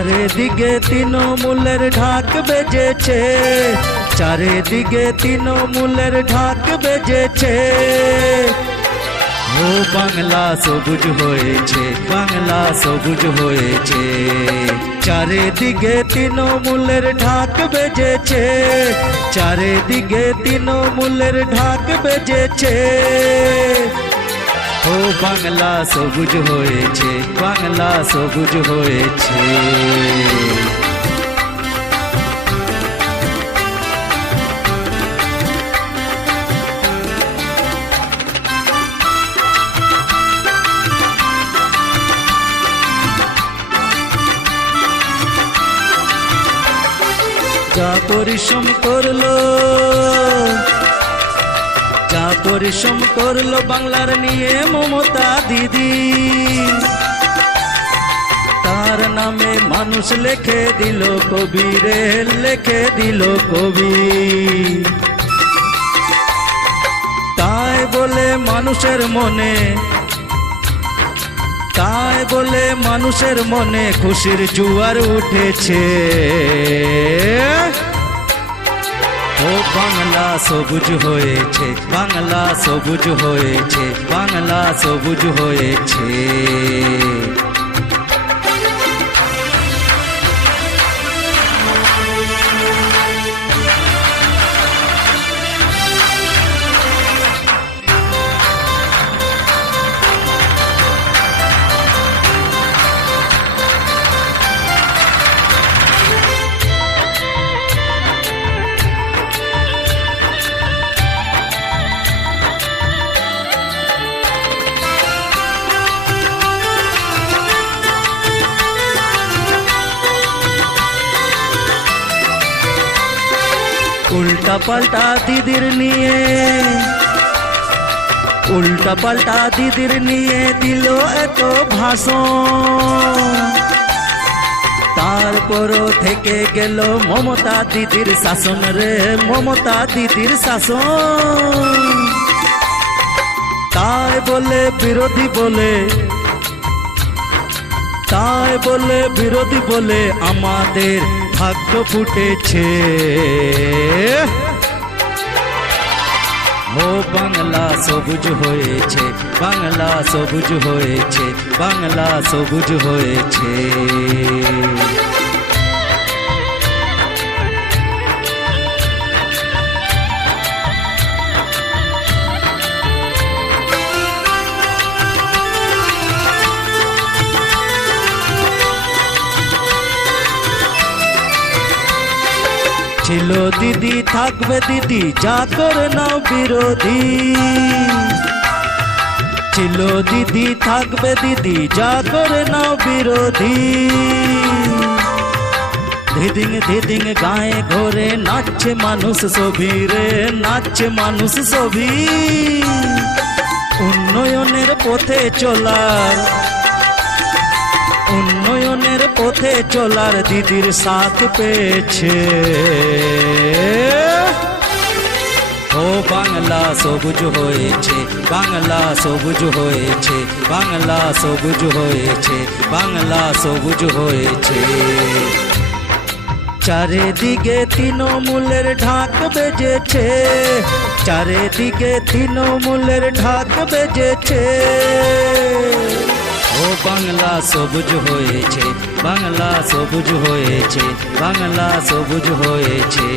চারিদিকে তৃণমূলের ঢাক বেজেছে, চারিদিকে তৃণমূলের ঢাক বেজেছে। ও বাংলা সবুজ হয়েছে, বাংলা সবুজ হয়েছে। চারিদিকে তৃণমূলের ঢাক বেজেছে, চারিদিকে তৃণমূলের ঢাক বেজেছে। ও বাংলা সবুজ হয়েছে, বাংলা সবুজ হয়েছে। যা পরিশ্রম করলো, যা পরিশ্রম করলো বাংলার নিয়ে মমতা দিদি, তার নামে মানুষ লিখে দিল কবি রে, লিখে দিল কবি। তাই বলে মানুষের মনে, তাই বলে মানুষের মনে খুশির জোয়ার উঠেছে। ও বাংলা সবুজ হয়েছে, বাংলা সবুজ হয়েছে, বাংলা সবুজ হয়েছে। উল্টা পাল্টা দিদির নিয়ে, উল্টা পাল্টা দিদির নিয়ে দিল এত ভাষণ, তারপরও থেকে গেল মমতা দিদির শাসন রে, মমতা দিদির শাসন। তাই বলে বিরোধী বলে, তাই বলে বিরোধী বলে আমাদের ভাগ্য ফুটেছে। ও বাংলা সবুজ হয়েছে, বাংলা সবুজ হয়েছে, বাংলা সবুজ হয়েছে। ছিল দিদি থাকবে দিদি যা করে নাও বিরোধী, ছিল দিদি থাকবে দিদি যা করে নাও বিরোধী। ধিদিং ধিদিং গায়ে ঘরে নাচছে মানুষ সবই রে, নাচছে মানুষ সবই। উন্নয়নের পথে চলার, উন্নয়নের পথে চলার দিদির সাথ পেয়েছে। ও বাংলা সবুজ হয়েছে, বাংলা সবুজ হয়েছে, বাংলা সবুজ হয়েছে, বাংলা সবুজ হয়েছে। চারিদিকে তৃণমূলের ঢাক বেজেছে, চারিদিকে তৃণমূলের ঢাক বেজেছে। ও বাংলা সবুজ হয়েছে, বাংলা সবুজ হয়েছে, বাংলা সবুজ হয়েছে।